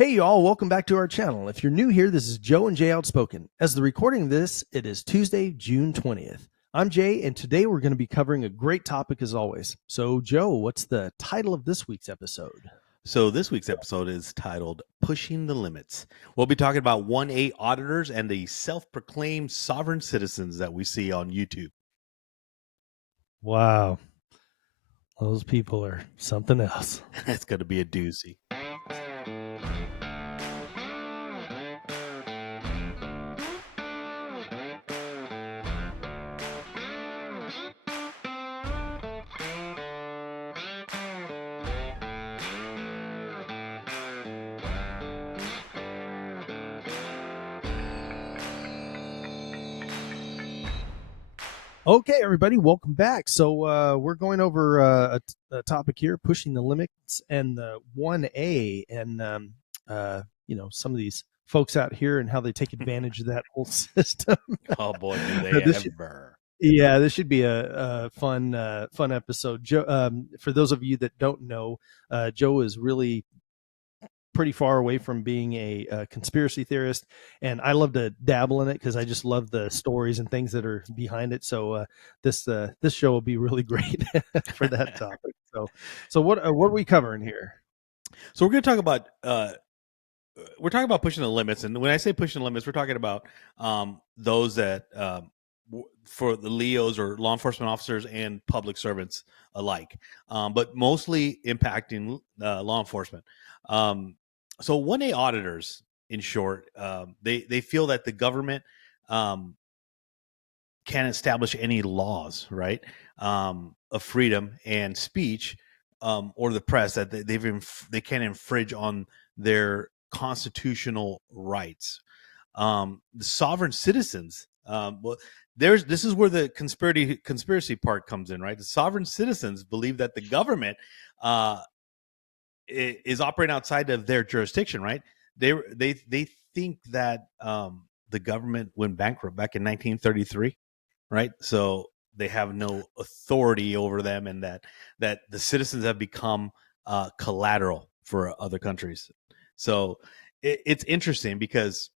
Hey y'all, welcome back to our channel. If you're new here, this is Joe and Jay Outspoken. As the recording of this, it is Tuesday, June 20th. I'm Jay, and today we're going to be covering a great topic as always. So, Joe, what's the title of this week's episode? So this week's episode is titled Pushing the Limits. We'll be talking about 1A auditors and the self-proclaimed sovereign citizens that we see on YouTube. Wow, those people are something else. It's going to be a doozy. Okay, everybody, welcome back. So we're going over a topic here, pushing the limits and the 1A and, some of these folks out here and how they take advantage of that whole system. Oh boy, do they This should- ever. Yeah, this should be a fun episode. Joe, for those of you that don't know, Joe is really pretty far away from being a conspiracy theorist, and I love to dabble in it because I just love the stories and things that are behind it. So this show will be really great for that topic. So what are we covering here? So we're going to talk about pushing the limits, and when I say pushing the limits, we're talking about those that for the LEOs or law enforcement officers and public servants alike, but mostly impacting law enforcement. So 1A auditors, in short, they feel that the government can't establish any laws, right, of freedom and speech, or the press, that they can't infringe on their constitutional rights. The sovereign citizens, this is where the conspiracy part comes in, right? The sovereign citizens believe that the government is operating outside of their jurisdiction, right? They think that the government went bankrupt back in 1933, right? So they have no authority over them, and that the citizens have become collateral for other countries. So it's interesting because,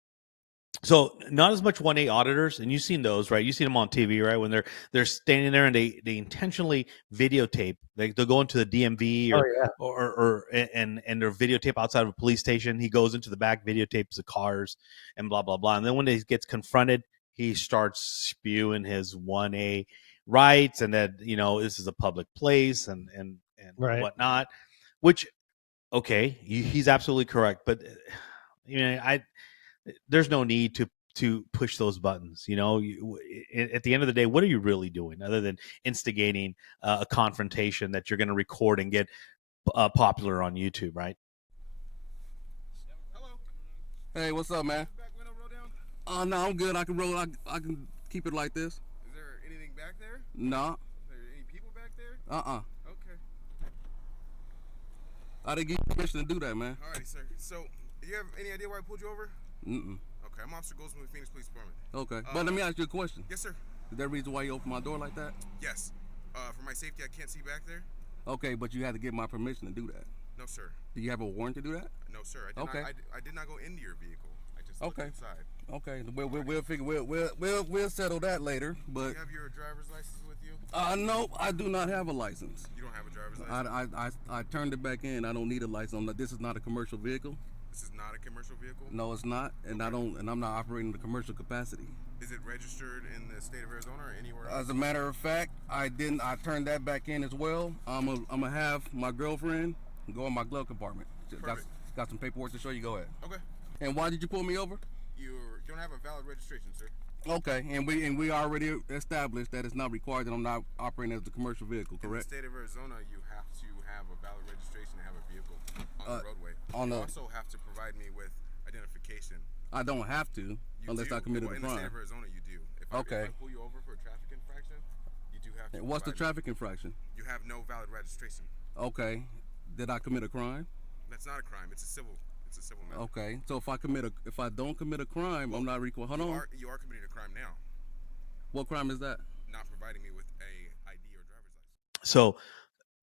so not as much 1A auditors, and you've seen those, right? You've seen them on TV, right? When they're standing there and they intentionally videotape. They'll go into the DMV Oh or yeah, and they're videotape outside of a police station. He goes into the back, videotapes the cars, and blah blah blah. And then when he gets confronted, he starts spewing his 1A rights, and that this is a public place and right. whatnot. Which, okay, he's absolutely correct, but there's no need to push those buttons. At the end of the day, what are you really doing other than instigating a confrontation that you're going to record and get popular on YouTube, right? Hello. Hey, what's up, man? Back window roll down. No, I'm good. I can roll. I can keep it like this. Is there anything back there? Nah. Are there any people back there? Okay. I didn't give you permission to do that, man. Alrighty, sir. So, do you have any idea why I pulled you over? Mm-mm. Okay, I'm Officer Goldsmith with Phoenix Police Department. Okay. But let me ask you a question. Yes, sir. Is there a reason why you opened my door like that? Yes. For my safety, I can't see back there. Okay, but you had to get my permission to do that. No, sir. Do you have a warrant to do that? No, sir. I did Okay. Not, I did not go into your vehicle. I just looked Okay. inside. Okay. We'll figure. We'll settle that later. Do But you have your driver's license with you? no, I do not have a license. You don't have a driver's license? I turned it back in. I don't need a license. This is not a commercial vehicle. This is not a commercial vehicle? No, it's not, and Okay. I'm not operating in a commercial capacity. Is it registered in the state of Arizona or anywhere else? As a matter of fact, I turned that back in as well. I'm gonna have my girlfriend go in my glove compartment. Got some paperwork to show you. Go ahead. Okay. And why did you pull me over? You don't have a valid registration, sir. Okay, and we already established that it's not required that I'm not operating as a commercial vehicle, correct? In the state of Arizona, you have to have a valid registration to have a vehicle on the roadway. You also have to provide me with identification. I don't have to, unless I committed a In the state crime. of Arizona, you do. If Okay. I pull you over for a traffic infraction, you do have to. And what's the traffic infraction? You have no valid registration. Okay, did I commit a crime? That's not a crime. It's a civil matter. Okay, so if I don't commit a crime, I'm not required. Hold on. You are committing a crime now. What crime is that? Not providing me with a ID or driver's license. So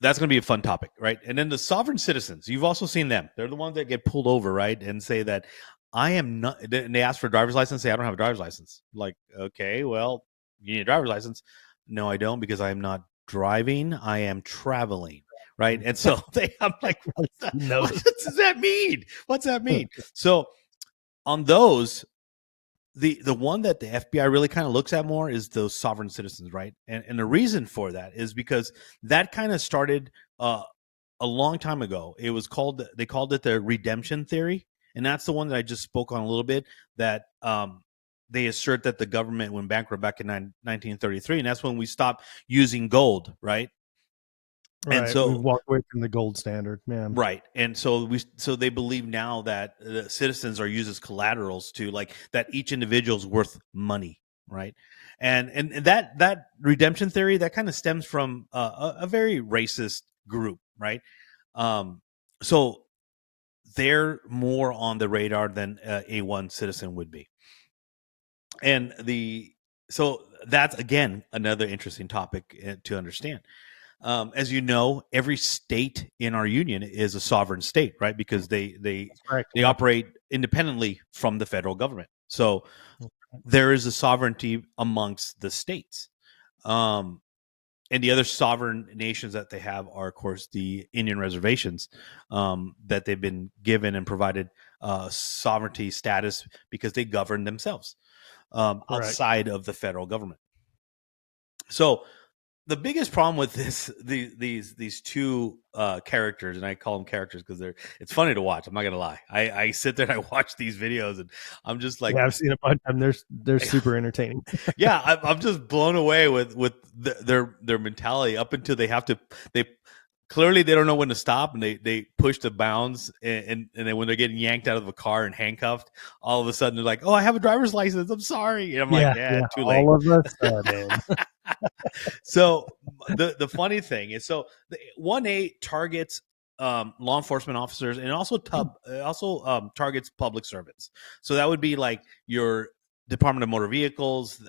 that's going to be a fun topic, right? And then the sovereign citizens, you've also seen them. They're the ones that get pulled over, right? And say that I am not, and they ask for a driver's license, say, I don't have a driver's license. Like, okay, well, you need a driver's license. No, I don't, because I am not driving. I am traveling, right? And so I'm like, what does that mean? What's that mean? So on those, the one that the FBI really kind of looks at more is those sovereign citizens, right? And the reason for that is because that kind of started a long time ago. They called it the redemption theory, and that's the one that I just spoke on a little bit. That they assert that the government went bankrupt back in 1933, and that's when we stopped using gold, right? And Right. We've so walked away from the gold standard, man. right. And so they believe now that the citizens are used as collaterals to, like, that each individual is worth money, right? And that redemption theory, that kind of stems from a very racist group, right? So they're more on the radar than a one citizen would be. And so that's, again, another interesting topic to understand. As you know, every state in our union is a sovereign state, right? Because they Correct. operate independently from the federal government. So there is a sovereignty amongst the states. And the other sovereign nations that they have are, of course, the Indian reservations, that they've been given and provided sovereignty status because they govern themselves outside of the federal government. So the biggest problem with these two characters, and I call them characters because it's funny to watch. I'm not gonna lie. I sit there and I watch these videos, and I'm just like, yeah, I've seen a bunch of them. They're super entertaining. yeah, I'm just blown away with their mentality up until they clearly they don't know when to stop, and they push the bounds, and then when they're getting yanked out of a car and handcuffed, all of a sudden they're like, oh, I have a driver's license, I'm sorry. And I'm like, yeah, too late. All of a sudden. So the funny thing is, so the 1A targets law enforcement officers, and also targets public servants. So that would be like your Department of Motor Vehicles,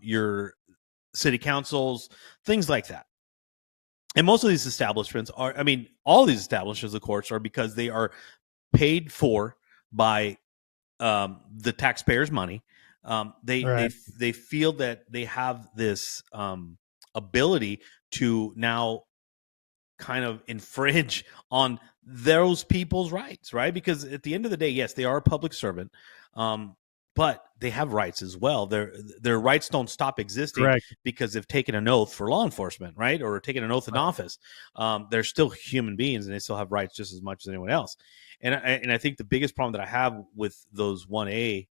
your city councils, things like that. And most of these establishments are, I mean, all these establishments, of course, are because they are paid for by the taxpayers' money. They feel that they have this ability to now kind of infringe on those people's rights, right? Because at the end of the day, yes, they are a public servant, but they have rights as well. Their rights don't stop existing because they've taken an oath for law enforcement, right? Or taken an oath in office. They're still human beings, and they still have rights just as much as anyone else. And I think the biggest problem that I have with those 1A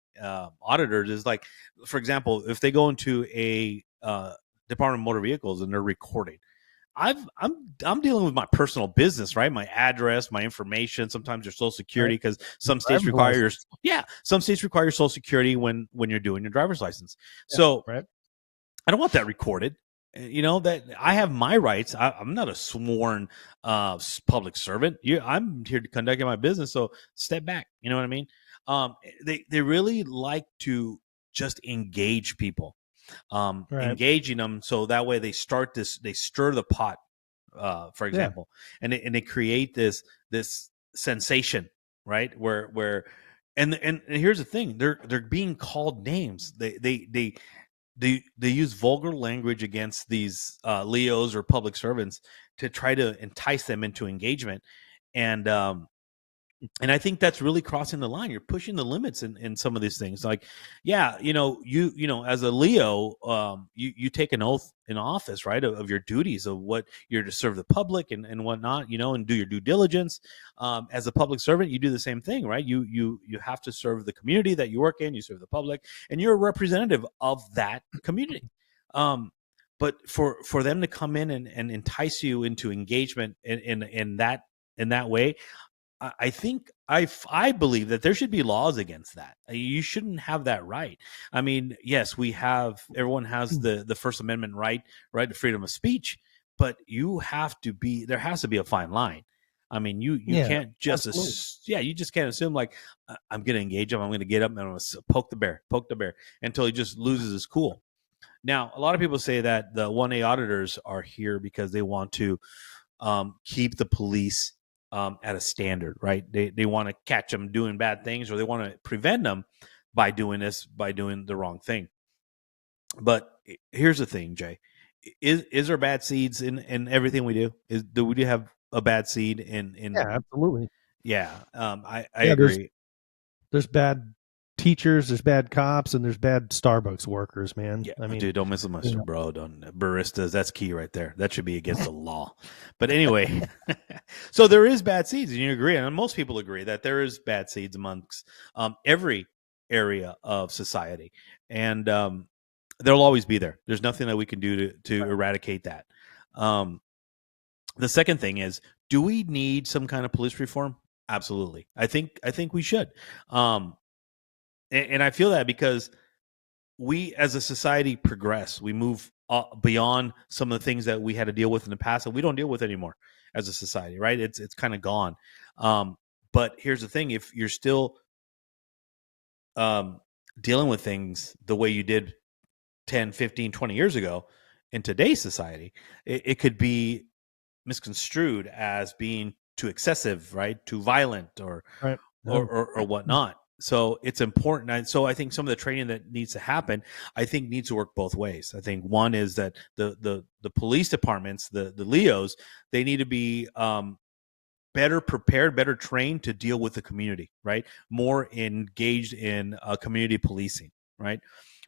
auditors is, like, for example, if they go into a Department of Motor Vehicles and they're recording, I'm dealing with my personal business, right? My address, my information, sometimes your social security, because some states require some states require social security when you're doing your driver's license. So I don't want that recorded. You know, that I have my rights. I'm not a sworn public servant. I'm here to conduct my business. So step back. You know what I mean? They really like to just engage people, engaging them, so that way they stir the pot, for example, and they create this sensation, right? Where and here's the thing: they're being called names. They use vulgar language against these Leos or public servants to try to entice them into engagement, and I think that's really crossing the line. You're pushing the limits in some of these things. Like, yeah, as a Leo, you take an oath in office, right, of your duties, of what you're to serve the public and whatnot, and do your due diligence. As a public servant, you do the same thing, right? You have to serve the community that you work in. You serve the public, and you're a representative of that community. But for them to come in and entice you into engagement in that way, I think I believe that there should be laws against that. You shouldn't have that right. I mean, yes, everyone has the First Amendment right to freedom of speech, but there has to be a fine line. I mean, you can't just you just can't assume, like, I'm going to engage him, I'm going to get up and I'm going to poke the bear until he just loses his cool. Now, a lot of people say that the 1A auditors are here because they want to keep the police at a standard, right? They want to catch them doing bad things, or they want to prevent them by doing the wrong thing. But here's the thing, Jay: is there bad seeds in everything we do? Do we have a bad seed in Yeah, absolutely. yeah? I Yeah, agree. there's bad teachers, there's bad cops, and there's bad Starbucks workers, man. Yeah, I mean, dude, don't miss a you mustard, know, bro. Don't baristas. That's key right there. That should be against the law. But anyway, so there is bad seeds, and you agree, and most people agree that there is bad seeds amongst every area of society, and they'll always be there. There's nothing that we can do to eradicate that. Um, the second thing is, do we need some kind of police reform? Absolutely. I think we should, and I feel that because we as a society progress. We move beyond some of the things that we had to deal with in the past, and we don't deal with anymore as a society, right? It's kind of gone. Um, but here's the thing: if you're still um, dealing with things the way you did 10, 15, 20 years ago in today's society, it could be misconstrued as being too excessive, right? Too violent, right? or, No, or or whatnot. So it's important. So I think some of the training that needs to happen, I think, needs to work both ways. I think one is that the police departments, the Leos, they need to be better prepared, better trained to deal with the community, right? More engaged in community policing, right?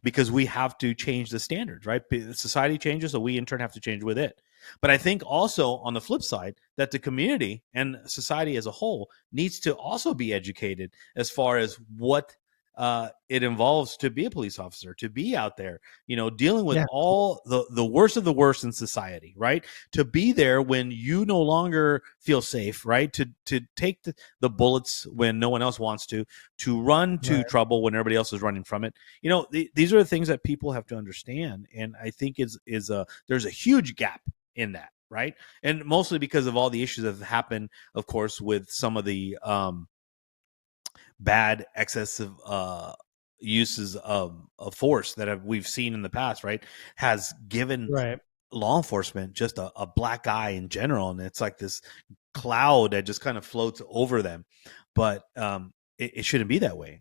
Because we have to change the standards, right? Society changes, so we in turn have to change with it. But I think also on the flip side, that the community and society as a whole needs to also be educated as far as what it involves to be a police officer, to be out there, dealing with yeah, all the worst of the worst in society, right? To be there when you no longer feel safe, right? To take the bullets when no one else wants to run to right. trouble when everybody else is running from it. These are the things that people have to understand, and I think is a there's a huge gap in that, right? And mostly because of all the issues that have happened, of course, with some of the bad excessive uses of force that we've seen in the past, right? Has given Right. law enforcement just a black eye in general, and it's like this cloud that just kind of floats over them. But it shouldn't be that way.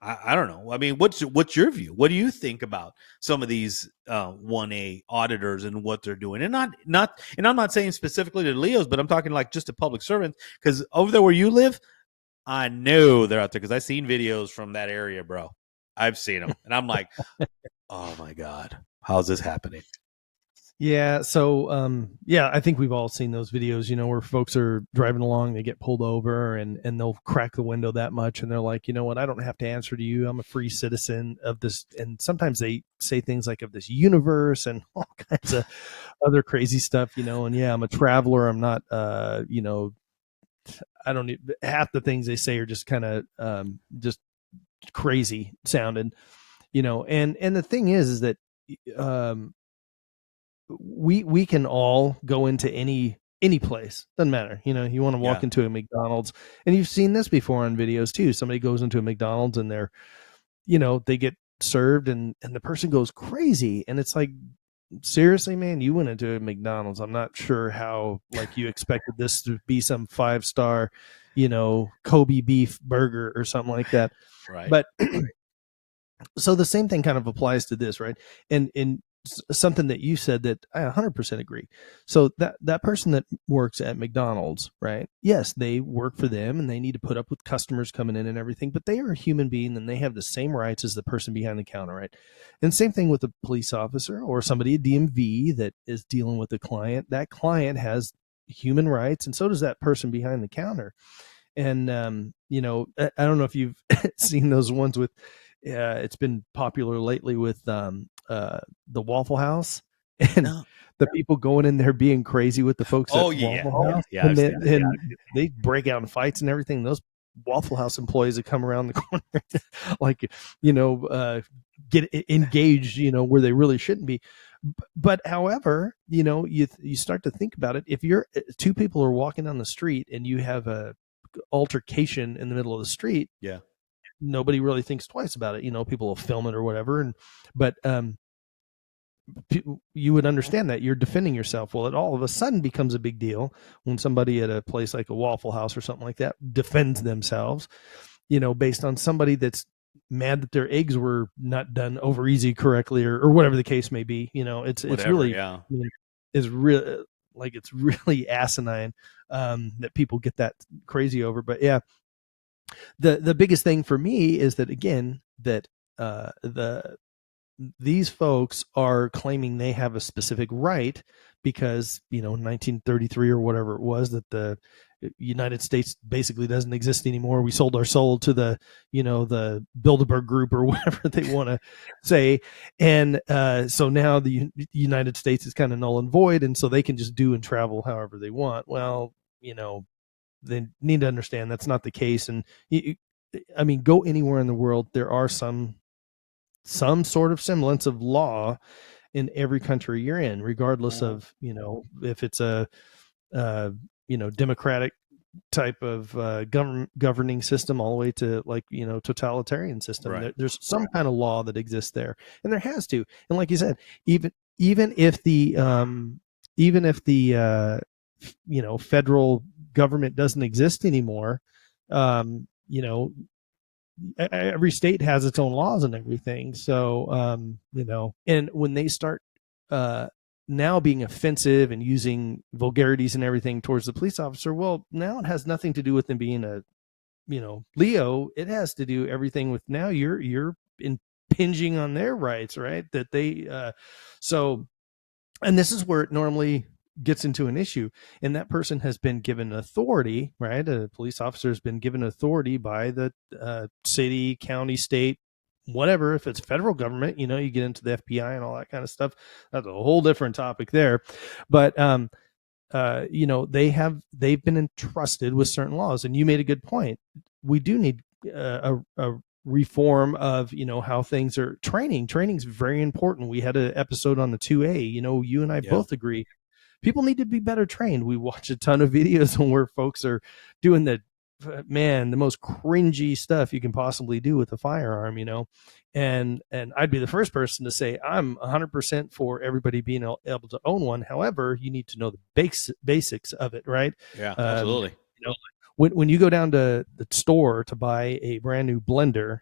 I don't know. I mean, what's your view? What do you think about some of these 1A auditors and what they're doing? And and I'm not saying specifically to Leos, but I'm talking like just to public servants, because over there where you live, I know they're out there because I've seen videos from that area, bro. I've seen them, and I'm like, oh my god, how's this happening? Yeah. So, yeah, I think we've all seen those videos, where folks are driving along, they get pulled over and they'll crack the window that much. And they're like, you know what? I don't have to answer to you. I'm a free citizen of this. And sometimes they say things like of this universe and all kinds of other crazy stuff, and yeah, I'm a traveler. I'm not, I don't need half the things they say are just kind of, just crazy sounding, and the thing is that, um, we can all go into any place, doesn't matter, you want to walk Yeah, into a McDonald's, and you've seen this before on videos too. Somebody goes into a McDonald's and they get served, and the person goes crazy, and it's like, seriously, man, you went into a McDonald's. I'm not sure how, like, you expected this to be some 5-star, Kobe beef burger or something like that. right. But so the same thing kind of applies to this, right? And something that you said that I 100% agree. So that person that works at McDonald's, right? Yes, they work for them and they need to put up with customers coming in and everything, but they are a human being and they have the same rights as the person behind the counter, right? And same thing with a police officer or somebody at DMV that is dealing with a client. That client has human rights, and so does that person behind the counter. And I don't know if you've seen those ones with, it's been popular lately with, the Waffle House and No. the people going in there being crazy with the folks at Oh yeah, Waffle yeah, House, yeah. and I've then seen that. and they break out in fights and everything. Those Waffle House employees that come around the corner, like, you know, uh, get engaged, where they really shouldn't be. But however, you start to think about it. If you're two people are walking down the street and you have a altercation in the middle of the street, Yeah, nobody really thinks twice about it. People will film it or whatever. But you would understand that you're defending yourself. Well, it all of a sudden becomes a big deal when somebody at a place like a Waffle House or something like that defends themselves, based on somebody that's mad that their eggs were not done over easy correctly, or whatever the case may be. It's Whatever, really, yeah. is real, like, it's really asinine that people get that crazy over. But yeah, the biggest thing for me is that, again, that these folks are claiming they have a specific right because 1933 or whatever it was, that the United States basically doesn't exist anymore. We sold our soul to the Bilderberg group, or whatever they want to say. And so now the United States is kind of null and void, and so they can just do and travel however they want. Well, they need to understand that's not the case. And I mean, go anywhere in the world, there are some sort of semblance of law in every country you're in, regardless of, if it's a democratic type of governing system, all the way to, like, totalitarian system. Right. There's some kind of law that exists there, and there has to. And like you said, even if the federal government doesn't exist anymore, every state has its own laws and everything. So, and when they start now being offensive and using vulgarities and everything towards the police officer, well, now it has nothing to do with them being a, Leo. It has to do everything with, now you're impinging on their rights, right? That they, so, and this is where it normally gets into an issue, and that person has been given authority, right? A police officer has been given authority by the city, county, state, whatever. If it's federal government, you get into the FBI and all that kind of stuff. That's a whole different topic there. But they've been entrusted with certain laws, and you made a good point. We do need a reform of how things are. Training's very important. We had an episode on the 2A. You and I both agree people need to be better trained. We watch a ton of videos on where folks are doing the most cringy stuff you can possibly do with a firearm, and I'd be the first person to say I'm 100% for everybody being able to own one. However, you need to know the basics of it, right? Yeah, absolutely. When you go down to the store to buy a brand new blender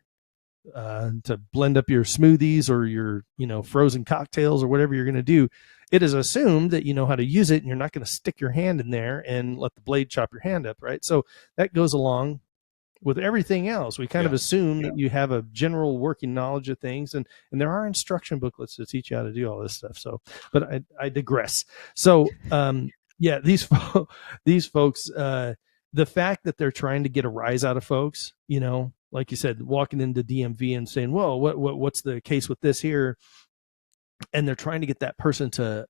to blend up your smoothies or your frozen cocktails or whatever you're going to do, it is assumed that you know how to use it, and you're not going to stick your hand in there and let the blade chop your hand up, right? So that goes along with everything else. We kind of assume that you have a general working knowledge of things, and there are instruction booklets to teach you how to do all this stuff. So, but I digress. So yeah, these folks, the fact that they're trying to get a rise out of folks, like you said, walking into DMV and saying, well, what's the case with this here? And they're trying to get that person to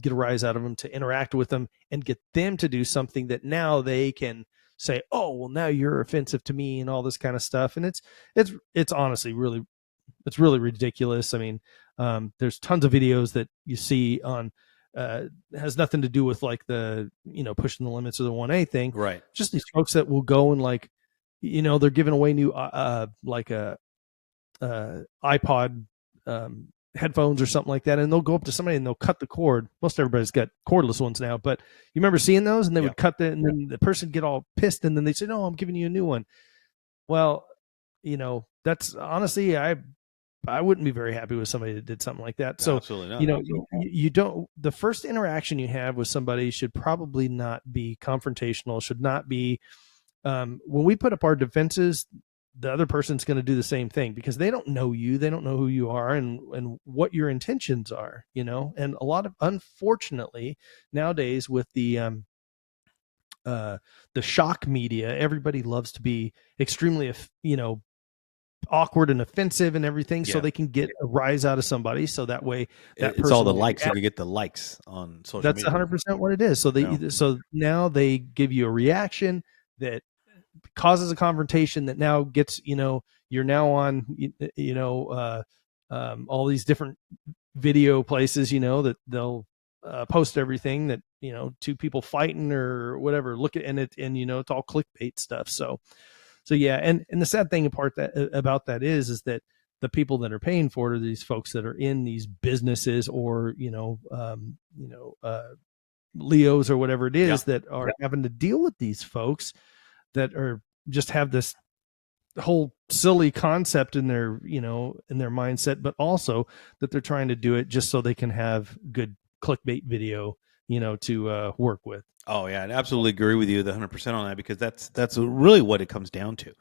get a rise out of them, to interact with them, and get them to do something that now they can say, oh, well, now you're offensive to me, and all this kind of stuff. And it's honestly it's really ridiculous. I mean, there's tons of videos that you see on has nothing to do with, like, the pushing the limits of the 1A thing, right? Just these folks that will go and, like, they're giving away new like a iPod headphones or something like that, and they'll go up to somebody and they'll cut the cord. Most everybody's got cordless ones now, but you remember seeing those? And they would cut and then the person get all pissed, and then they say, no, I'm giving you a new one. Well, that's honestly, I wouldn't be very happy with somebody that did something like that. So, absolutely not. You don't, the first interaction you have with somebody should probably not be confrontational, should not be, when we put up our defenses, the other person's going to do the same thing, because they don't know you. They don't know who you are and what your intentions are, and a lot of, unfortunately, nowadays with the shock media, everybody loves to be extremely, awkward and offensive and everything, so they can get a rise out of somebody. So that way, it's all the likes. You can get the likes on social media. That's 100% what it is. So so now they give you a reaction that causes a confrontation that now gets, you're now on, all these different video places, that they'll post everything that, two people fighting or whatever, look at, and it's all clickbait stuff. So yeah. And the sad thing about that is that the people that are paying for it are these folks that are in these businesses, or Leos or whatever it is, that are having to deal with these folks that are just have this whole silly concept in their mindset, but also that they're trying to do it just so they can have good clickbait video to work with. Oh yeah, I absolutely agree with you 100% on that, because that's really what it comes down to.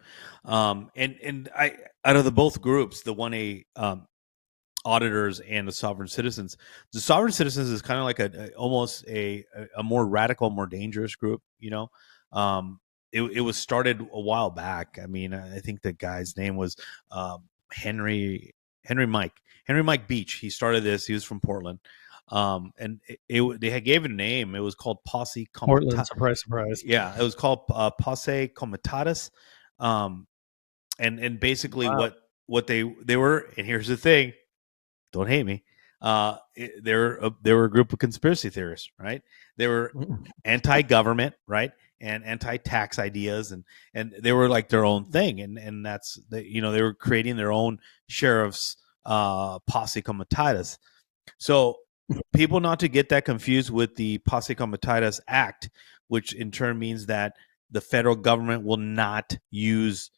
And I, out of the both groups, the 1A auditors and the sovereign citizens, the sovereign citizens is kind of like almost a more radical, more dangerous group. It was started a while back. I mean, I think the guy's name was Henry Mike Beach. He started this. He was from Portland. And they had gave it a name. It was called Posse Portland, Comitatus. surprise. Yeah, it was called Posse Comitatus. And basically Wow. what they were, and here's the thing, don't hate me. They were a group of conspiracy theorists, right? They were anti-government, right, and anti-tax ideas, and they were like their own thing, and that's they were creating their own sheriff's posse comitatus. So people not to get that confused with the Posse Comitatus Act, which in turn means that the federal government will not use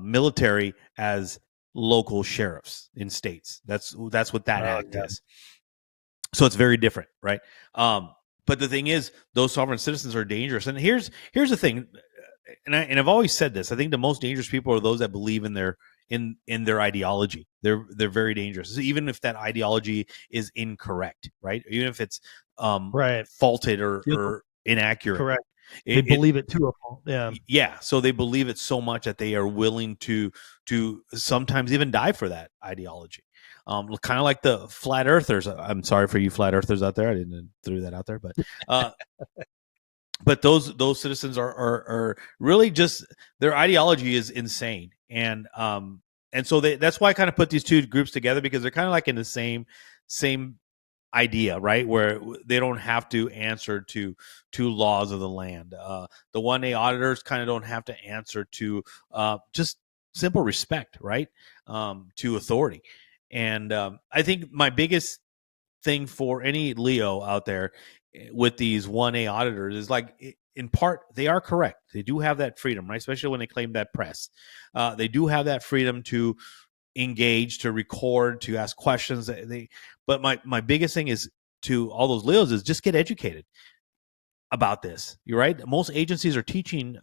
military as local sheriffs in states. That's what that act is. So it's very different, right? But the thing is, those sovereign citizens are dangerous. And here's the thing, and I've always said this. I think the most dangerous people are those that believe in their ideology. They're very dangerous, even if that ideology is incorrect, right? Even if it's Right. faulted or inaccurate. Correct. They believe it to a fault. Yeah. Yeah. So they believe it so much that they are willing to sometimes even die for that ideology. Kind of like the flat earthers. I'm sorry for you flat earthers out there. I didn't throw that out there, but those citizens are really just, their ideology is insane. And so that's why I kind of put these two groups together, because they're kind of like in the same idea, right? Where they don't have to answer to laws of the land. The 1A auditors kind of don't have to answer to just simple respect, right? To authority. And I think my biggest thing for any Leo out there with these 1A auditors is, like, in part, they are correct. They do have that freedom, right? Especially when they claim that press. They do have that freedom to engage, to record, to ask questions. But my biggest thing is to all those Leos is just get educated about this. You're right. Most agencies are teaching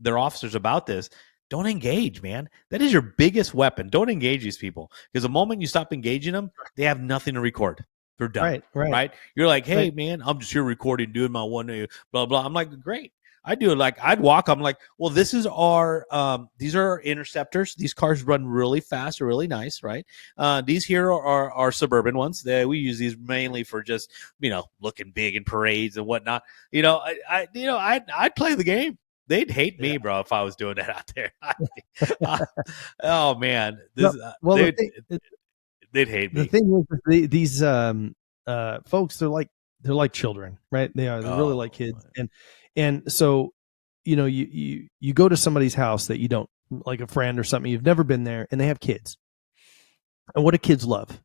their officers about this. Don't engage, man. That is your biggest weapon. Don't engage these people, because the moment you stop engaging them, they have nothing to record. They're done. Right. You're like, hey, man, I'm just here recording, doing my 1A, blah, blah. I'm like, great. I do it. Like, I'd walk. I'm like, well, this is our, these are our interceptors. These cars run really fast, really nice, right? These here are our suburban ones. We use these mainly for just, looking big in parades and whatnot. I'd play the game. They'd hate me, bro, if I was doing that out there. Oh man, they'd hate me. The thing is, these folks, they're like children, right? They're really like kids, and so you go to somebody's house that you don't, like a friend or something, you've never been there, and they have kids. And what do kids love?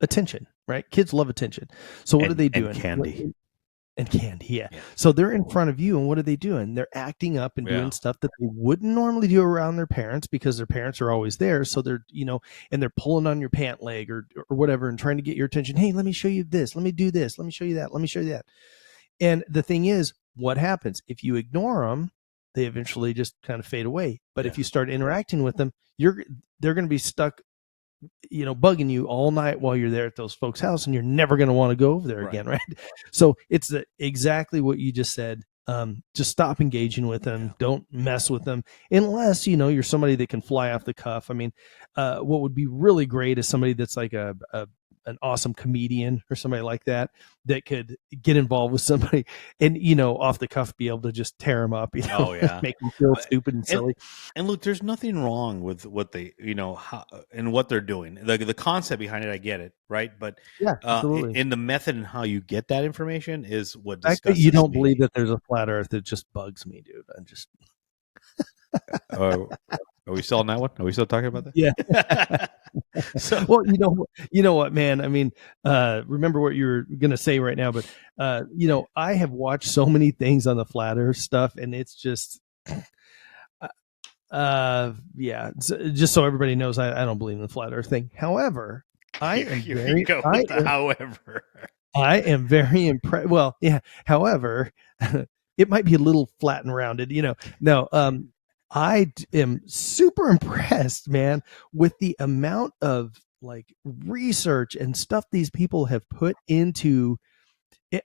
Attention, right? Kids love attention. So what are they doing? And candy, yeah. So they're in front of you, and what are they doing? They're acting up and doing stuff that they wouldn't normally do around their parents, because their parents are always there. So they're, and they're pulling on your pant leg or whatever, and trying to get your attention. Hey, let me show you this. Let me do this. Let me show you that. Let me show you that. And the thing is, what happens if you ignore them? They eventually just kind of fade away. But if you start interacting with them, they're going to be stuck, bugging you all night while you're there at those folks' house, and you're never going to want to go over there again, right? So it's exactly what you just said. Just stop engaging with them. Don't mess with them unless you're somebody that can fly off the cuff. I mean, what would be really great is somebody that's like an awesome comedian or somebody like that could get involved with somebody and off the cuff be able to just tear them up, make them feel stupid and silly. And look, there's nothing wrong with what they and what they're doing. The concept behind it, I get it, right? But absolutely. In the method and how you get that information is what the fact that you don't believe that there's a flat earth, it just bugs me, dude. I just Are we still on that one? Are we still talking about Yeah. that? So Well, you know what, man? I mean, remember what you were gonna say right now, but I have watched so many things on the flat Earth stuff, and it's just, yeah. Just so everybody knows, I don't believe in the flat Earth thing. However, here we go with the however. I am very impressed. Well, yeah. However, it might be a little flat and rounded, No, am super impressed, man, with the amount of like research and stuff these people have put into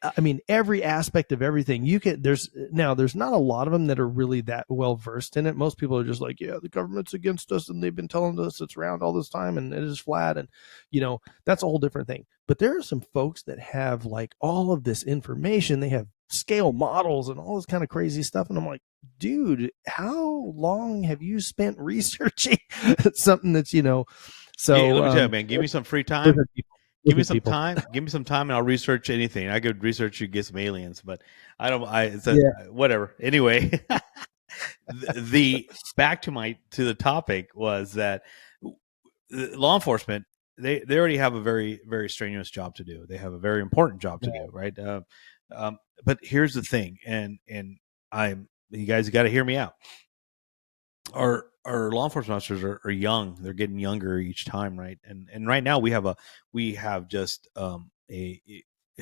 I mean, every aspect of everything you can. There's not a lot of them that are really that well versed in it. Most people are just like, yeah, the government's against us, and they've been telling us it's round all this time, and it is flat, and that's a whole different thing. But there are some folks that have like all of this information. They have scale models and all this kind of crazy stuff, and I'm like, dude, how long have you spent researching something that's Yeah, So let me tell you, man. Give me some free time. Give me some time. Give me some time, and I'll research anything. I could research you get some aliens, but I don't. It's Yeah. whatever. Anyway, the back to the topic was that law enforcement they already have a very very strenuous job to do. They have a very important job to do, right? But here's the thing, and you guys got to hear me out. Our law enforcement officers are young. They're getting younger each time, right? And right now we have just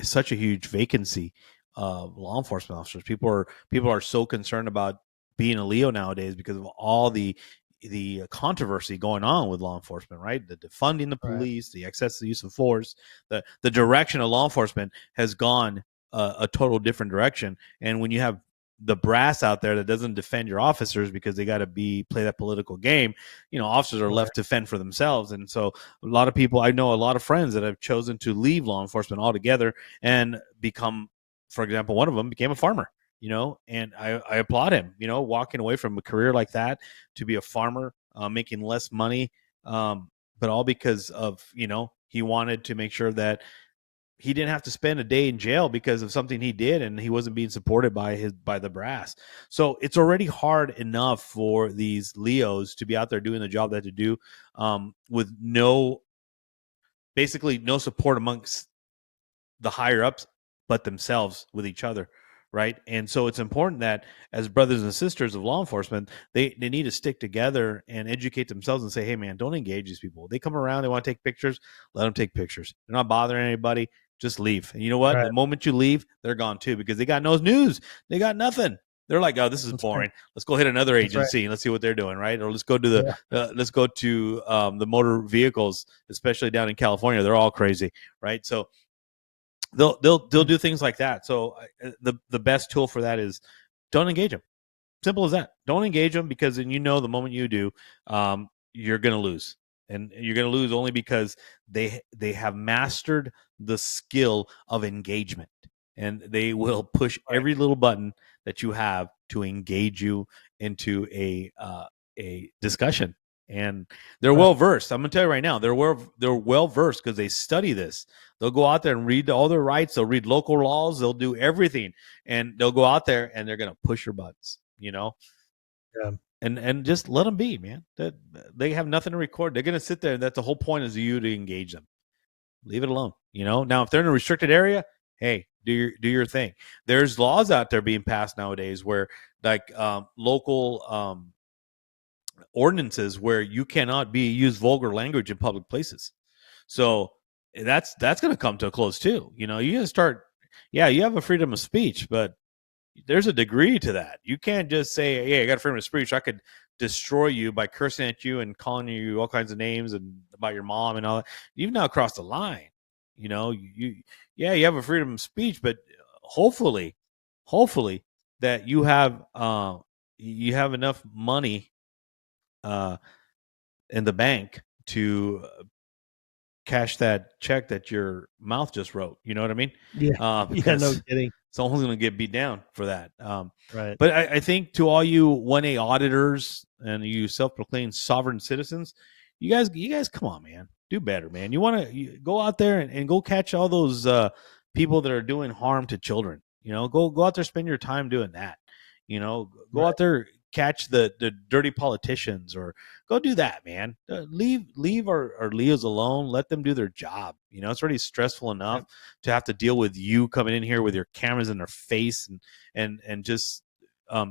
such a huge vacancy of law enforcement officers. People are so concerned about being a Leo nowadays because of all the controversy going on with law enforcement, right? The defunding the police, the excessive use of force, the direction of law enforcement has gone a total different direction. And when you have the brass out there that doesn't defend your officers because they got to play that political game, officers are left to fend for themselves. And so I know a lot of friends that have chosen to leave law enforcement altogether and become, for example, one of them became a farmer, and I applaud him, walking away from a career like that to be a farmer, making less money, but all because of, he wanted to make sure that he didn't have to spend a day in jail because of something he did, and he wasn't being supported by the brass. So it's already hard enough for these Leos to be out there doing the job that they do, with basically no support amongst the higher ups but themselves with each other, right? And so it's important that as brothers and sisters of law enforcement, they need to stick together and educate themselves and say, hey man, don't engage these people. They come around, they want to take pictures, let them take pictures. They're not bothering anybody, just leave. And you know what? Right. The moment you leave, they're gone too, because they got no news. They got nothing. They're like, oh, this is boring. Right. Let's go hit another agency and let's see what they're doing, right? Or let's go to the motor vehicles, especially down in California. They're all crazy, right? So they'll do things like that. So the best tool for that is don't engage them. Simple as that. Don't engage them, because then the moment you do, you're going to lose, and you're going to lose only because they have mastered the skill of engagement, and they will push every little button that you have to engage you into a discussion. And they're well versed. I'm gonna tell you right now, they're well versed because they study this. They'll go out there and read all their rights. They'll read local laws. They'll do everything, and they'll go out there and they're gonna push your buttons. Yeah. And just let them be, man. That they have nothing to record. They're gonna sit there, and that's the whole point, is you to engage them. Leave it alone. Now if they're in a restricted area, hey, do your thing. There's laws out there being passed nowadays where like local ordinances where you cannot use vulgar language in public places. So that's going to come to a close too. You're going to start, you have a freedom of speech, but there's a degree to that. You can't just say, yeah, I got a freedom of speech. I could destroy you by cursing at you and calling you all kinds of names and about your mom and all that. You've now crossed the line. You have a freedom of speech, but hopefully that you have enough money in the bank to cash that check that your mouth just wrote. You know what I mean? Yeah. Because No kidding. someone's going to get beat down for that. Right. But I think to all you 1A auditors and you self-proclaimed sovereign citizens, you guys, come on, man, do better, man. You want to go out there and go catch all those people that are doing harm to children. Go out there, spend your time doing that. Go out there, catch the dirty politicians, or go do that, man. Leave our Leos alone. Let them do their job. It's already stressful enough to have to deal with you coming in here with your cameras in their face and just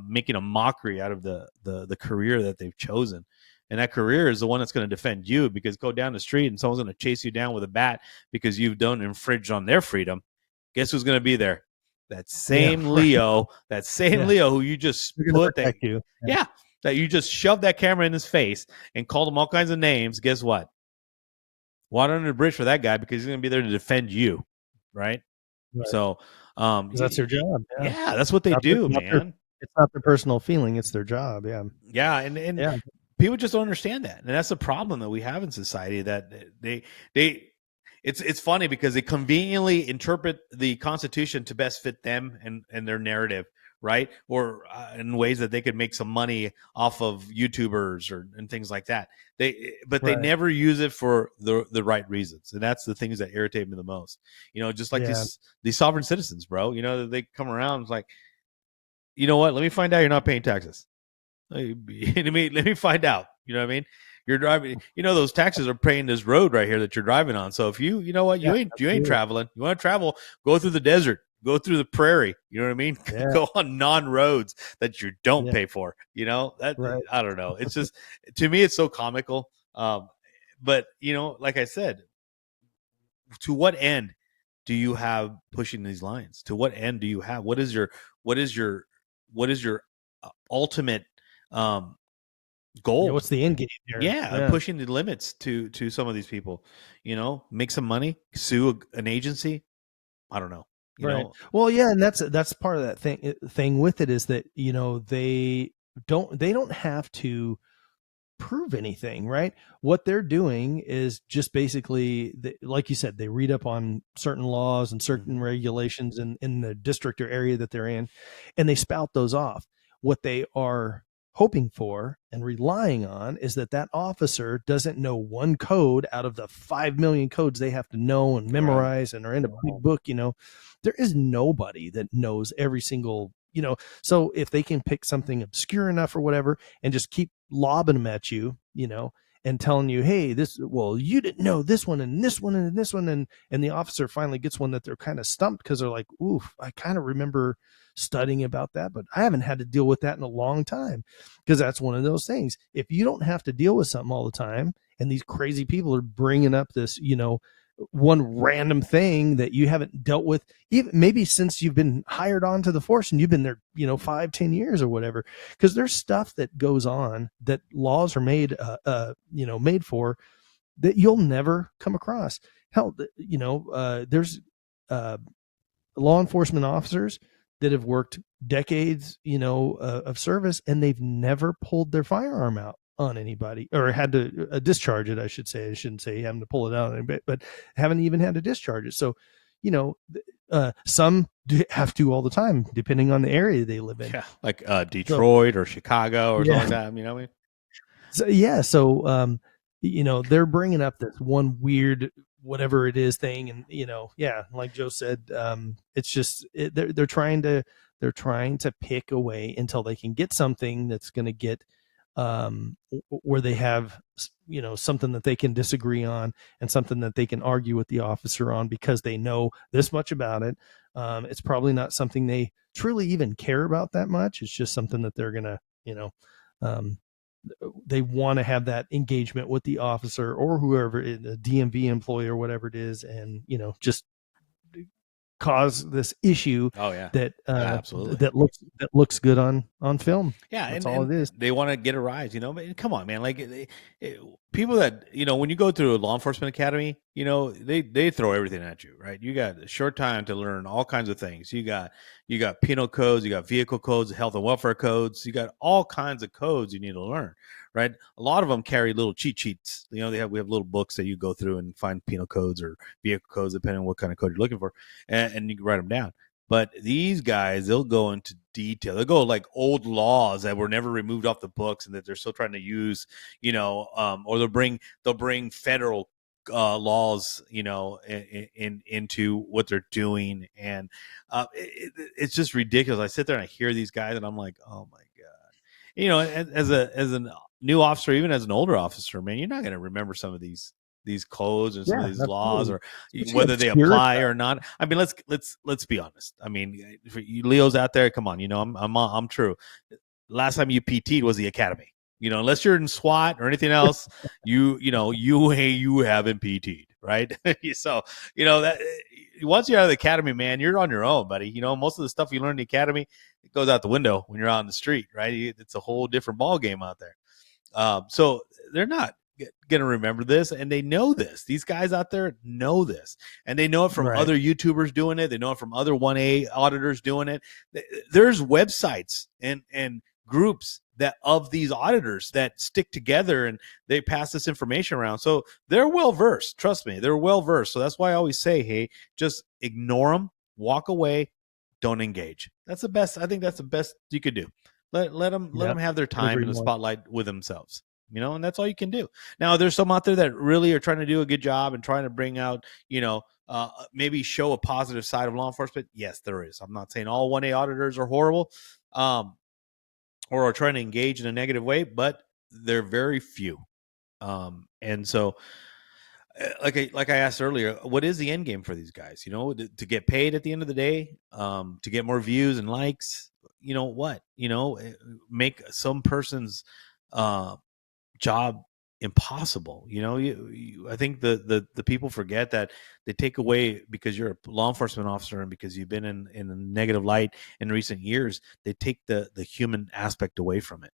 making a mockery out of the career that they've chosen. And that career is the one that's going to defend you, because go down the street and someone's going to chase you down with a bat because you've done infringed on their freedom. Guess who's going to be there? That same Leo, Leo who you just put that, that you just shoved that camera in his face and called him all kinds of names. Guess what? Water under the bridge for that guy, because he's going to be there to defend you, right? So, that's their job. Yeah, that's what they do, man. It's not their personal feeling; it's their job. Yeah, and people just don't understand that, and that's the problem that we have in society. That it's funny because they conveniently interpret the Constitution to best fit them and their narrative, right? Or in ways that they could make some money off of YouTubers and things like that. They never use it for the right reasons, and that's the things that irritate me the most. Just like these sovereign citizens, bro. They come around, it's like, you know what? Let me find out you're not paying taxes. Let me find out. You know what I mean? You're driving. Those taxes are paying this road right here that you're driving on. So if you know what, you ain't traveling. You want to travel? Go through the desert. Go through the prairie. You know what I mean? Go on non-roads that you don't pay for. That I don't know. It's just, to me, it's so comical. But like I said, to what end do you have pushing these lines? To what end do you have? What is your ultimate goal? What's the end game here? Pushing the limits to some of these people, make some money, sue an agency. I don't know. You know? Well, yeah, and that's part of that thing with it, is that they don't have to prove anything, right? What they're doing is just basically, like you said, they read up on certain laws and certain regulations in the district or area that they're in, and they spout those off. What they are hoping for and relying on is that officer doesn't know one code out of the 5 million codes they have to know and memorize and are in a big book. There is nobody that knows every single, so if they can pick something obscure enough or whatever and just keep lobbing them at you, and telling you, hey, you didn't know this one and this one and this one, and the officer finally gets one that they're kind of stumped, because they're like, oof, I kind of remember studying about that, but I haven't had to deal with that in a long time. Because that's one of those things. If you don't have to deal with something all the time, and these crazy people are bringing up this, one random thing that you haven't dealt with, even maybe since you've been hired onto the force and you've been there 5-10 years or whatever, because there's stuff that goes on that laws are made made for, that you'll never come across. Hell, there's law enforcement officers that have worked decades of service, and they've never pulled their firearm out on anybody, or had to discharge it. I shouldn't say having to pull it out, but haven't even had to discharge it. So, some have to all the time, depending on the area they live in. Yeah, like Detroit or Chicago or something like that. You know what I mean? So they're bringing up this one weird whatever it is thing, and like Joe said, it's just they're trying to pick away until they can get something that's going to get where they have something that they can disagree on, and something that they can argue with the officer on, because they know this much about it. It's probably not something they truly even care about that much. It's just something that they're gonna they want to have that engagement with the officer or whoever, the DMV employee or whatever it is, and just cause this issue. Absolutely, that looks good on film. That's all it is. They want to get a rise, come on, man. Like people that when you go through a law enforcement academy, they throw everything at you, right? You got a short time to learn all kinds of things. You got penal codes, you got vehicle codes, health and welfare codes, you got all kinds of codes you need to learn, right? A lot of them carry little cheat sheets. We have little books that you go through and find penal codes or vehicle codes, depending on what kind of code you're looking for, and you can write them down. But these guys, they'll go into detail. They'll go like old laws that were never removed off the books and that they're still trying to use, or they'll bring federal laws, into what they're doing, and it's just ridiculous. I sit there and I hear these guys, and I'm like, oh my god. as a new officer, even as an older officer, man, you're not going to remember some of these codes and some of Yeah, these laws, absolutely. or Especially whether they obscure apply stuff. or not. I mean, let's be honest. I mean, for you Leos out there, come on, I'm true. Last time you PT'd was the academy. Unless you're in SWAT or anything else, you haven't PT'd, right? So that once you're out of the academy, man, you're on your own, buddy. Most of the stuff you learn in the academy, it goes out the window when you're out in the street, right? It's a whole different ball game out there. So they're not going to remember this, and they know this. These guys out there know this, and they know it from Right. other YouTubers doing it. They know it from other 1A auditors doing it. There's websites and groups that of these auditors that stick together and they pass this information around. So they're well versed. Trust me, they're well versed. So that's why I always say, hey, just ignore them, walk away, don't engage. That's the best. I think that's the best you could do. Let them have their Couldn't time agree in the more. spotlight with themselves. And that's all you can do. Now, there's some out there that really are trying to do a good job and trying to bring out, maybe show a positive side of law enforcement. Yes, there is. I'm not saying all 1A auditors are horrible, or are trying to engage in a negative way, but they're very few. And so, like I asked earlier, what is the end game for these guys? To get paid at the end of the day, to get more views and likes. What? Make some person's job impossible. I think the people forget that they take away, because you're a law enforcement officer and because you've been in a negative light in recent years, they take the human aspect away from it.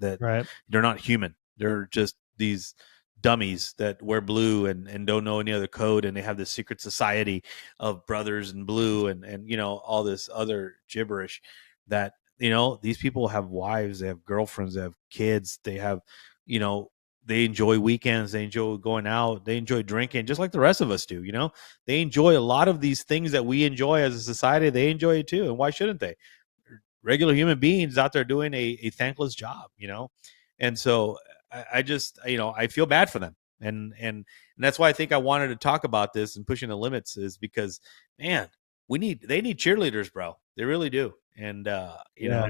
That Right. they're not human. They're just these dummies that wear blue and don't know any other code, and they have this secret society of brothers in blue and all this other gibberish that these people have wives, they have girlfriends, they have kids, they have you know they enjoy weekends, they enjoy going out, they enjoy drinking just like the rest of us do. They enjoy a lot of these things that we enjoy as a society. They enjoy it too, and why shouldn't they? Regular human beings out there doing a thankless job. And so I just I feel bad for them, and that's why I think I wanted to talk about this and pushing the limits, is because, man, they need cheerleaders, bro. They really do. And Yeah.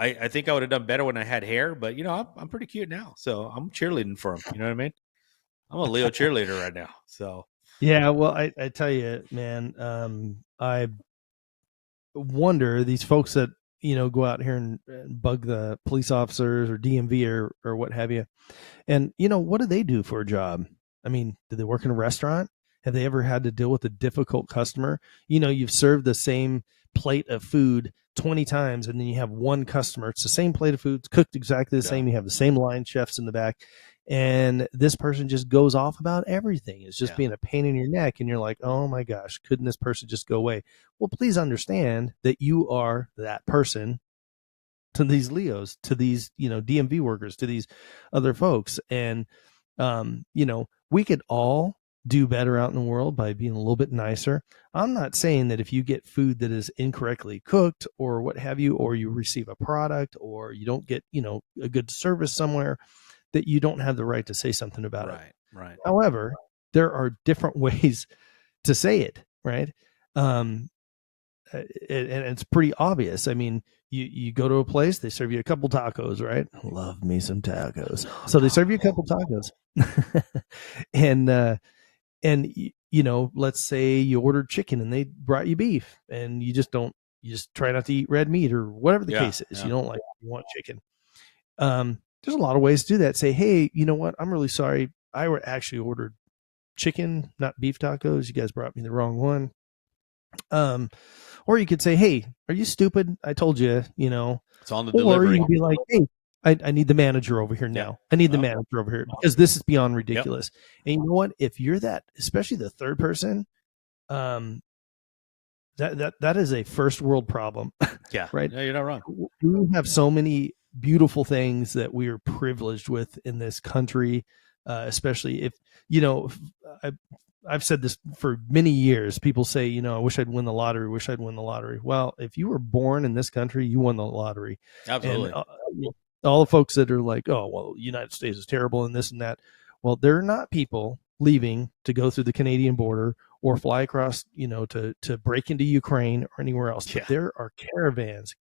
I, I think I would have done better when I had hair, but I'm pretty cute now, so I'm cheerleading for him. You know what I mean? I'm a Leo cheerleader right now. So Yeah. Well, I tell you, man, I wonder these folks that go out here and bug the police officers or DMV or what have you. And what do they do for a job? I mean, do they work in a restaurant? Have they ever had to deal with a difficult customer? You've served the same plate of food 20 times and then you have one customer. It's the same plate of food, it's cooked exactly the yeah, same. You have the same line chefs in the back. And this person just goes off about everything. It's just yeah, being a pain in your neck. And you're like, oh my gosh, couldn't this person just go away? Well, please understand that you are that person to these Leos, to these, DMV workers, to these other folks. And, we could all do better out in the world by being a little bit nicer. I'm not saying that if you get food that is incorrectly cooked or what have you, or you receive a product or you don't get, a good service somewhere, that you don't have the right to say something about it. right, However, there are different ways to say it, right? Um, and it's pretty obvious. I mean, you go to a place, they serve you a couple tacos, right? Love me some tacos. So they serve you a couple tacos, and let's say you ordered chicken and they brought you beef, and you just don't, you just try not to eat red meat or whatever the yeah, case is. yeah, You don't like, you want chicken. There's a lot of ways to do that. Say, hey, you know what? I'm really sorry. Actually ordered chicken, not beef tacos. You guys brought me the wrong one. Or you could say, hey, are you stupid? I told you, it's on the or you delivery. could be like, hey, I need the manager over here Yep, now. I need the well, manager over here because this is beyond yep, ridiculous. And you know what? If you're that, especially the third person, um, that is a first world problem, yeah, right? no, you're not wrong. We have so many beautiful things that we are privileged with in this country, especially if you know. I, I've said this for many years. People say, I wish I'd win the lottery. Wish I'd win the lottery. Well, if you were born in this country, you won the lottery. And Absolutely. all the folks that are like, oh, well, the United States is terrible and this and that. Well, there are not people leaving to go through the Canadian border or fly across, to break into Ukraine or anywhere else. Yeah, But there are caravans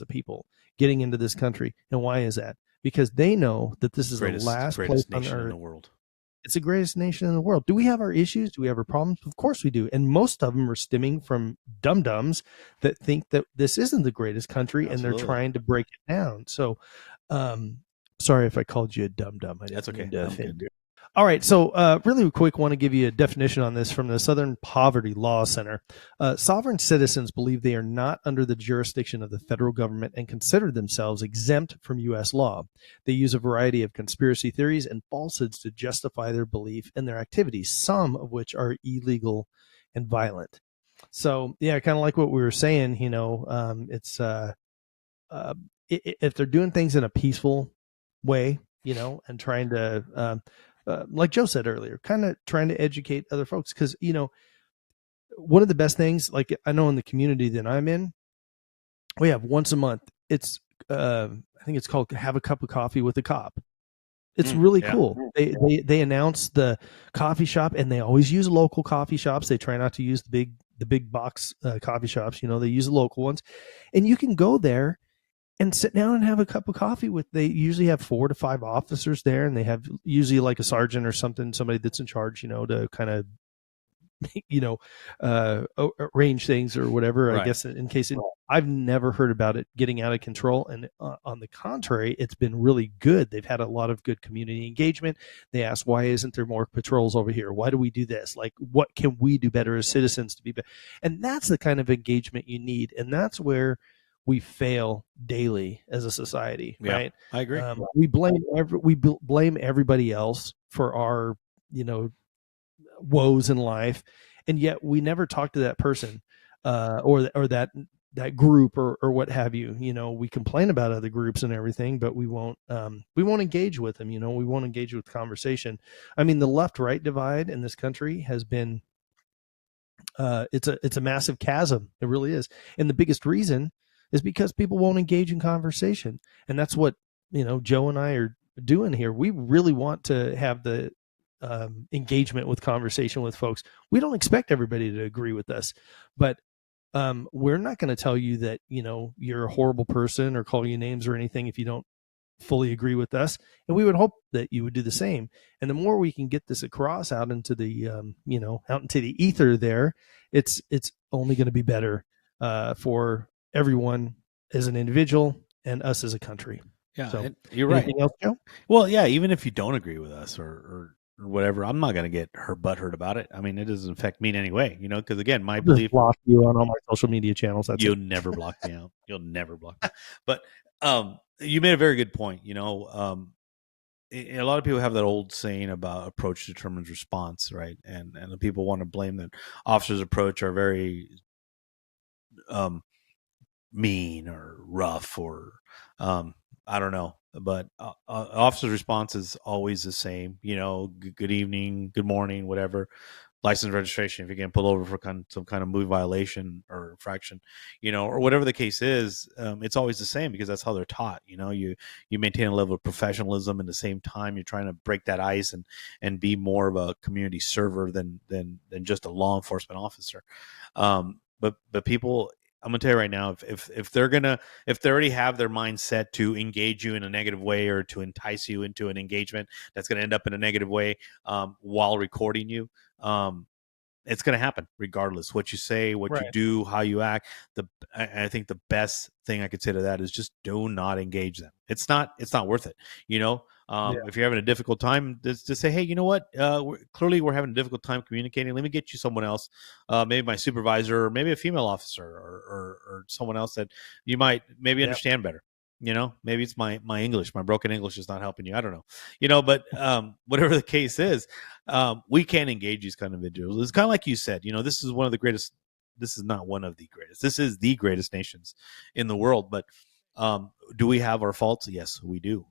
of people getting into this country. And why is that? Because they know that this is the last place on nation in earth. the world. It's the greatest nation in the world. Do we have our issues? Do we have our problems? Of course we do. And most of them are stemming from dum-dums that think that this isn't the greatest country. Absolutely. And they're trying to break it down. So, sorry if I called you a dum-dum. I didn't mean to offend you. All right, so really quick, want to give you a definition on this from the Southern Poverty Law Center. Sovereign citizens believe they are not under the jurisdiction of the federal government and consider themselves exempt from U.S. law. They use a variety of conspiracy theories and falsehoods to justify their belief and their activities, some of which are illegal and violent. So, yeah, kind of like what we were saying, it's if they're doing things in a peaceful way, and trying to like Joe said earlier, kind of trying to educate other folks. Because, one of the best things, like I know in the community that I'm in, we have once a month. It's, I think it's called Have a Cup of Coffee with a Cop. It's really cool. They announce the coffee shop, and they always use local coffee shops. They try not to use the big box coffee shops. They use the local ones, and you can go there and sit down and have a cup of coffee with. They usually have 4 to 5 officers there, and they have usually like a sergeant or somebody that's in charge, to kind of, arrange things or whatever. Right. I guess in case I've never heard about it getting out of control. And on the contrary, it's been really good. They've had a lot of good community engagement. They ask, why isn't there more patrols over here? Why do we do this? Like, what can we do better as citizens to be better? And that's the kind of engagement you need. And that's where we fail daily as a society, right? I agree. We blame everybody else for our, woes in life, and yet we never talk to that person or that group or what have you. We complain about other groups and everything, but we won't engage with them. We won't engage with conversation. I mean, the left-right divide in this country has been it's a massive chasm. It really is. And the biggest reason is because people won't engage in conversation. And that's what, Joe and I are doing here. We really want to have the engagement with conversation with folks. We don't expect everybody to agree with us, but we're not going to tell you that, you're a horrible person or call you names or anything if you don't fully agree with us. And we would hope that you would do the same. And the more we can get this across out into the, out into the ether there, it's only going to be better for everyone as an individual and us as a country. Yeah, so you're right. Anything else, Joe? Well, yeah, even if you don't agree with us or whatever, I'm not going to get butthurt about it. I mean, it doesn't affect me in any way, because again, my belief. Block you on all my social media channels. You'll never block me out. You'll never block me. But you made a very good point. A lot of people have that old saying about approach determines response, right? And the people want to blame that officers' approach are very mean or rough or I don't know. But officers' response is always the same. Good evening, good morning, whatever. License registration if you're getting pulled over for some kind of moving violation or infraction, or whatever the case is. It's always the same because that's how they're taught. You maintain a level of professionalism, and at the same time you're trying to break that ice and be more of a community server than just a law enforcement officer. But people, I'm gonna tell you right now, if they already have their mind set to engage you in a negative way or to entice you into an engagement that's going to end up in a negative way while recording you, it's going to happen regardless what you say, what you do, how you act. I think the best thing I could say to that is just do not engage them. It's not worth it. If you're having a difficult time, just say, hey, you know what? Clearly we're having a difficult time communicating. Let me get you someone else, maybe my supervisor, or maybe a female officer, or someone else that you might maybe understand better. Maybe it's my English, my broken English is not helping you. I don't know, but whatever the case is, we can't engage these kind of individuals. It's kind of like you said, this is one of the greatest. This is not one of the greatest. This is the greatest nations in the world. But do we have our faults? Yes, we do.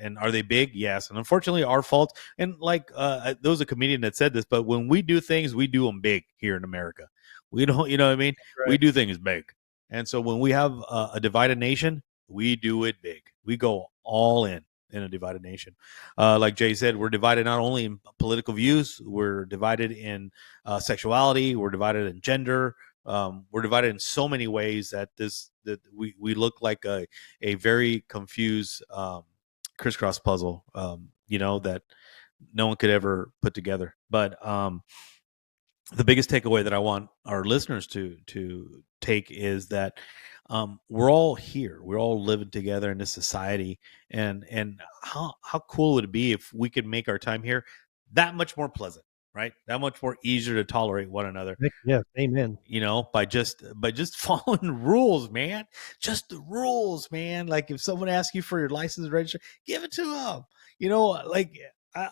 And are they big? Yes. And unfortunately, our faults. And like there was a comedian that said this, but when we do things, we do them big here in America. We don't, you know what I mean? Right. We do things big. And so when we have a divided nation, we do it big. We go all in a divided nation. Like Jay said, we're divided not only in political views, we're divided in sexuality, we're divided in gender, we're divided in so many ways that this that we look like a very confused crisscross puzzle, that no one could ever put together. But the biggest takeaway that I want our listeners to take is that we're all here. We're all living together in this society, and how cool would it be if we could make our time here that much more pleasant, right? That much more easier to tolerate one another. Yeah, amen. By just following rules, man. Just the rules, man. Like if someone asks you for your license and registration, give it to them. Like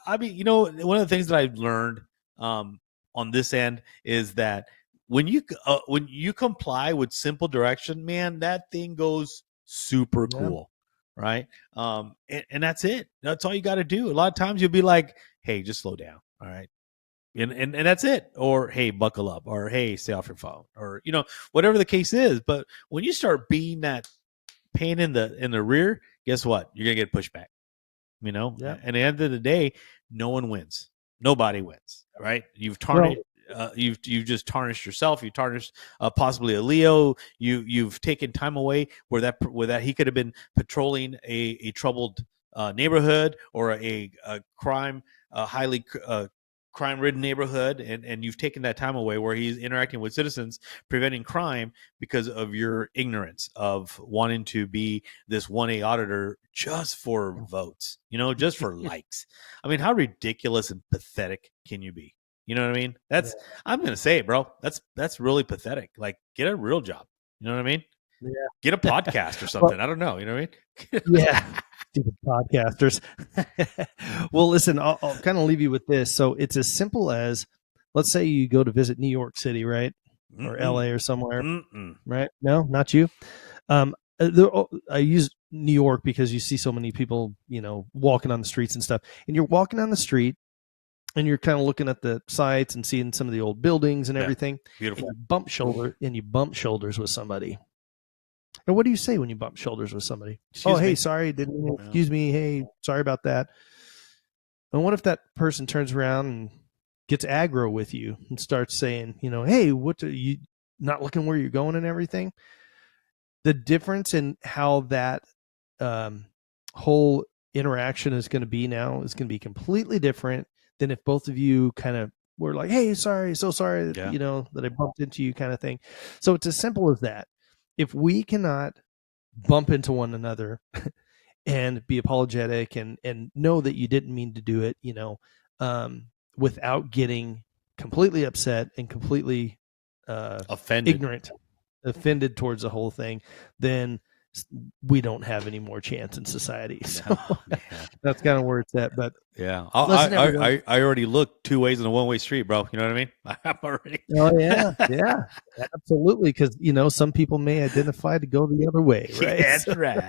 I mean, one of the things that I've learned on this end is that when you comply with simple direction, man, that thing goes super cool, right? And that's it. That's all you got to do. A lot of times you'll be like, hey, just slow down, all right? And that's it. Or hey, buckle up, or hey, stay off your phone, or whatever the case is. But when you start being that pain in the rear, guess what? You're gonna get pushed back. And at the end of the day, no one wins. Nobody wins, right? You've tarnished. You've just tarnished yourself. You tarnished possibly a Leo. You've taken time away where that he could have been patrolling a troubled neighborhood or a crime highly crime-ridden neighborhood, and you've taken that time away where he's interacting with citizens, preventing crime because of your ignorance of wanting to be this 1A auditor just for votes, just for likes. I mean, how ridiculous and pathetic can you be? You know what I mean? I'm going to say it, bro. That's really pathetic. Like, get a real job. You know what I mean? Yeah. Get a podcast or something. I don't know. You know what I mean? Yeah. Stupid podcasters. Well, listen, I'll kind of leave you with this. So it's as simple as, let's say you go to visit New York City, right? Or LA or somewhere, right? No, not you. I use New York because you see so many people, walking on the streets and stuff. And you're walking on the street and you're kind of looking at the sites and seeing some of the old buildings and everything. Beautiful. And you bump shoulders with somebody. And what do you say when you bump shoulders with somebody? Excuse me. Hey, sorry, didn't excuse me. Hey, sorry about that. And what if that person turns around and gets aggro with you and starts saying, hey, what are you not looking where you're going and everything? The difference in how that whole interaction is going to be now is going to be completely different than if both of you kind of were like, hey, sorry, so sorry, that I bumped into you kind of thing. So it's as simple as that. If we cannot bump into one another and be apologetic and know that you didn't mean to do it, without getting completely upset and completely offended towards the whole thing, then we don't have any more chance in society. So that's kind of where it's at. But I already looked two ways in a one-way street, bro. You know what I mean? I'm already. Oh yeah, absolutely. Because some people may identify to go the other way, right? Yeah, that's right.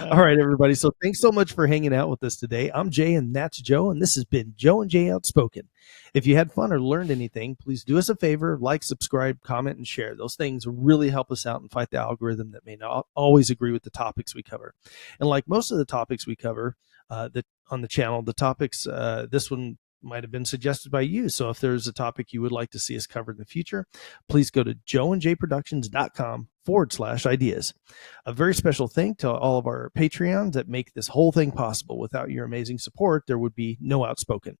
All right, everybody. So thanks so much for hanging out with us today. I'm Jay, and that's Joe, and this has been Joe and Jay Outspoken. If you had fun or learned anything, please do us a favor, like, subscribe, comment, and share. Those things really help us out and fight the algorithm that may not always agree with the topics we cover. And like most of the topics we cover on the channel, the topics, this one might have been suggested by you. So if there's a topic you would like to see us covered in the future, please go to joeandjproductions.com/ideas. A very special thank to all of our Patreons that make this whole thing possible. Without your amazing support, there would be no Outspoken.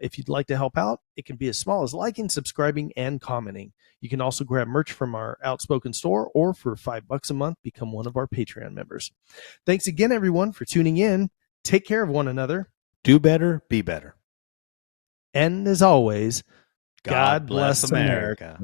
If you'd like to help out, it can be as small as liking, subscribing, and commenting. You can also grab merch from our Outspoken store, or for $5 a month, become one of our Patreon members. Thanks again, everyone, for tuning in. Take care of one another. Do better, be better. And as always, God bless America.